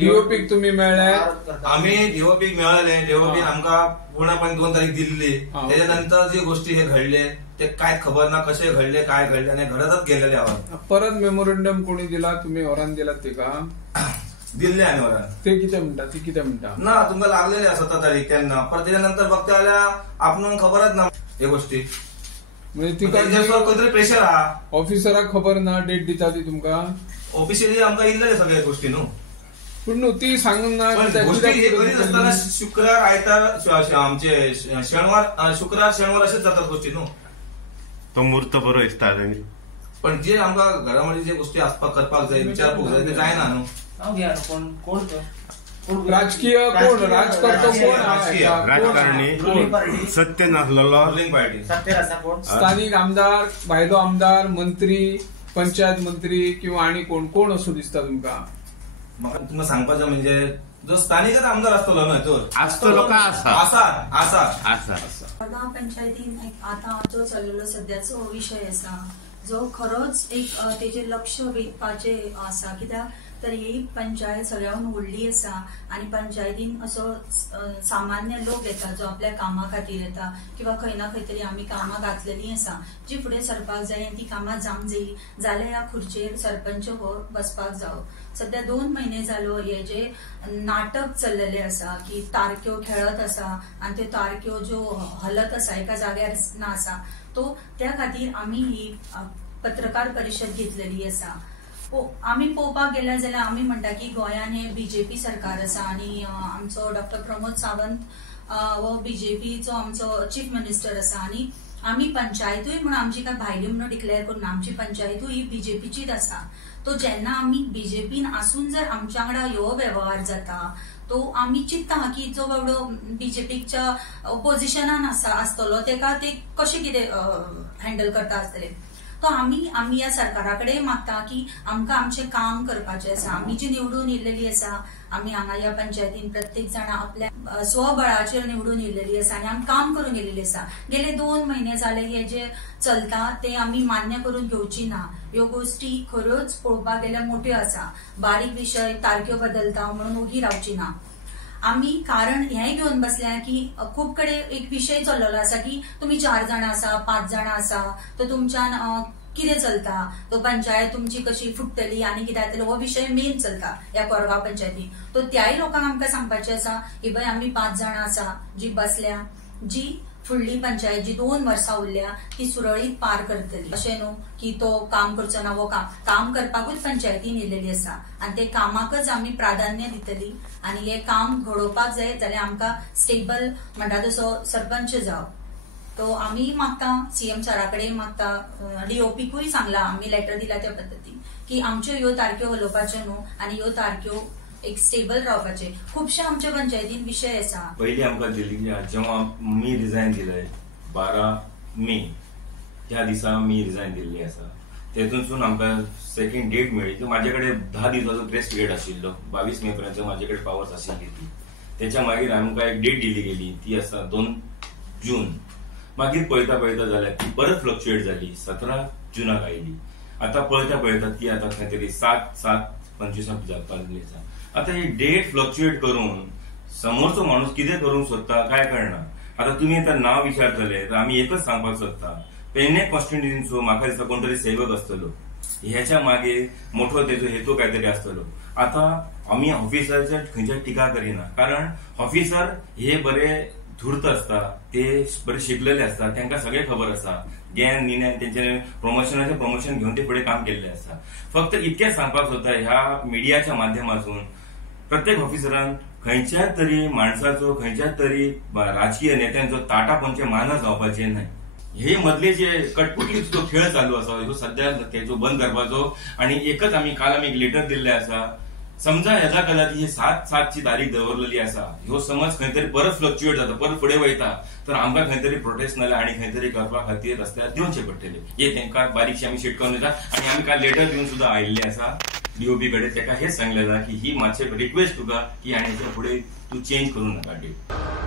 DOP तुम्ही मेळ्ळे आम्ही डीओपी मेळले डीओपी आमका पूर्णपणे 2 तारीख दिल्ली त्याच्यानंतर जी गोष्टी हे घडले ते काय खबर ना कसे घडले काय घडले आणि घडतच गेलेले आहोत. परत मेमोरंडम कोणी दिला तुम्ही होरान दिला ते का दिल्ली आणि होरान ते किती म्हणता ना तुमका लागलेले 17 तारीख त्यांना पण त्याच्यानंतर फक्त आल्या आपण खबरच ना हे गोष्टी म्हणजे तिका कोणतरी प्रेशर हा ऑफिसराक खबर ना डेट दिता ती तुमका ऑफिशियली आमका इल्ले सगळ्या गोष्टी न्हू पण ती सांगून ना गोष्टी हे करीत असताना शुक्रवार आयतार आमचे शुक्रवार शनिवार असेच जातात गोष्टी न्हू तो मुहूर्त बरो दिसता पण जे आमका घरामध्ये जे गोष्टी आसपास करपाक जाय विचारपूस जाय ते जायना न्हू राजकीय कोण राजकारतो कोण राजकारणी सत्य नासलेलो रुलिंग पार्टी स्थानिक आमदार भायलो आमदार मंत्री पंचायत मंत्री किंवा आणि कोण कोण असो दिसता तुमका म्हाका तुमकां सांगपाचें म्हणजे जो स्थानिकच आमदार आसतलो न्हय तो आसतलो का आसा पंचायतीन आता जो चल्लेलो सध्याचो विषय आसा जो खरोच एक तेजेर लक्ष वेधपाचे आसा कित्याक तर ही पंचायत सगळ्याहून व्हडली आसा आणि पंचायतीन असो सामान्य लोक येता जो आपल्या कामा खातीर येता किंवा खंय ना खंय तरी आमी कामां घातलेली आसा जी फुडें सरपाक जाय आनी ती कामां जावंक जायी जाल्यार ह्या खुर्चेर सरपंच हो बसपाक जावो. सध्या 2 महिने जालो हे जे नाटक चल्लेले आसा की तारक्यो खेळत आसा आणि त्यो तारक्यो ज्यो हलत आसा एका जाग्यार ना आसा तो त्या खातीर आमी ही पत्रकार परिशद घेतलेली आसा. आम्ही पळोवपाक गेल्यार जाल्यार आम्ही म्हणटा की गोंयान हे बीजेपी सरकार आसा आणि आमचो डॉक्टर प्रमोद सावंत हो बीजेपीचो आमचो चीफ मिनिस्टर आसा आणि आम्ही पंचायतूय म्हणून आमची काय भायली म्हणून डिक्लेअर करून आमची पंचायतूय ही बीजेपीचीच आसा. तो जेन्ना आमी बीजेपीन आसून जर आमच्या वांगडा ह्यो वेव्हार जाता तो आमी चित्ता की जो बाबडो बीजेपीच्या ऑपोजिशनान आसतलो तेका ते कशें कितें हँडल करता आसतले. तो आमी या सरकाराकडे मागता की आमकां आमचें काम करपाचें आसा. आमी जी निवडून येयल्लेली आसा आमी हांगा ह्या पंचायतीन प्रत्येक जाणा आपल्या स्वबळाचेर निवडून येयल्लेली आसा आनी आमी काम करून येयलेली आसा. गेले 2 महिने जाले हे जे चलता ते आमी मान्य करून घेवची ना. ह्यो गोष्टी खऱ्योच पळोवपाक गेल्यार मोठ्यो आसा. बारीक विशय तारक्यो बदलता म्हणून उगी रावची ना. आमी कारण हेंय घेवन बसल्या की खूब कडेन एक विशय चल्लेलो आसा की तुमी 4 जाणां आसा 5 जाणां आसा तो तुमच्यान कितें चलता तो पंचायत तुमची कशी फुट्टली आनी कितें जातलें हो विशय मेन चलता ह्या कोरगांव पंचायतीन. तो त्याय लोकांक आमकां सांगपाचें आसा की बाय आमी 5 जाणां आसा जी बसल्या जी फुडली पंचायत जी 2 वर्सां उरल्या ती सुरळीत पार करतली. अशें न्हू की तो काम करचो ना वो काम करपाकूच पंचायतीन येयलेली आसा आनी ते कामाकच आमी प्राधान्य दितली आनी हे काम घडोवपाक जाय जाल्यार आमकां स्टेबल म्हणटा तसो सरपंच जाव. तो आमी मागता सीएम सराकडे मागता डीओपीकूय सांगला आमी लेटर दिला त्या पद्दतीन की आमच्यो ह्यो तारक्यो हलोवपाच्यो न्हू आनी ह्यो तारक्यो एक स्टेबल रावपाचे. खुबशे आमच्या पंचायतीन विषय आसा. पयलीं आमकां दिल्ली जेव्हा मी रिजायन दिलंय 12 मे त्या दिसा मी रिजायन दिल्ली आसा तेतूनसून आमकां सेकंड डेट मेळ्ळी. तो म्हाजे कडेन 10 दिसाचो प्रेस पिरियड आशिल्लो 22 मे पर्यंत म्हाजे कडेन पावर्स आशिल्ली ती. त्याच्या मागीर आमकां एक डेट दिली गेली ती आसा 2 जून. मागीर पळयता जाल्यार ती परत फ्लक्च्युएट जाली 17 जुनाक आयली. आता पळयता ती आता खंय तरी 7/7/25 जावपाक आसा. आता ही डेट फ्लक्च्युएट करून समोरचो माणूस कितें करूंक सोदता काय कळना. आता तुम्ही आता नाव विचारतले तर आम्ही एकच सांगपाक सोदता पेडणे कॉन्स्टिट्युएन्सीचो म्हाका दिसता कोण तरी सेवक आसतलो ह्याच्या मागे मोठो तेजो हेतू काहीतरी आसतलो. आता आम्ही ऑफिसरच्या खंयच्या टिका करिना कारण ऑफिसर हे बरे धूर्त असता ते बरे शिकलेले असतात त्यांना सगळे खबर आसा ज्ञान निन्यान त्यांचे प्रमोशन घेऊन ते पुढे काम केलेले असता. फक्त इतकेच सांगपाक सोदता ह्या मिडियाच्या माध्यमातून प्रत्येक ऑफिसरान खंयच्या तरी माणसाचो खंयच्या तरी राजकीय नेत्यांचो ताटापंचे मानस जावपाचे न्हय. हे मधले जे कटपुटलीचो खेळ चालू आसा ह्यो सध्या तेजो बंद करपाचो आणि एकच काल आमी एक लेटर दिल्ले आसा. समजा हेजा कला ही 7/7 तारीख दवरलेली आसा ह्यो समज खंय तरी परत फ्लक्च्युएट जाता परत फुडें वयता तर आमकां खंय तरी प्रोटेस्ट नाल्यार आनी खंय तरी करपा खातीर रस्त्यार देवचे पडटले. हे तांकां बारीकशी आमी शिटकोवन दिता आनी आमी काल लेटर दिवन सुद्दां आयिल्ले आसा डीओपी कडेन. ताका हेच सांगलें जाता की ही मातशें रिक्वेस्ट तुका की आनी हेच्या फुडें तूं चेंज करूं नाका डेट.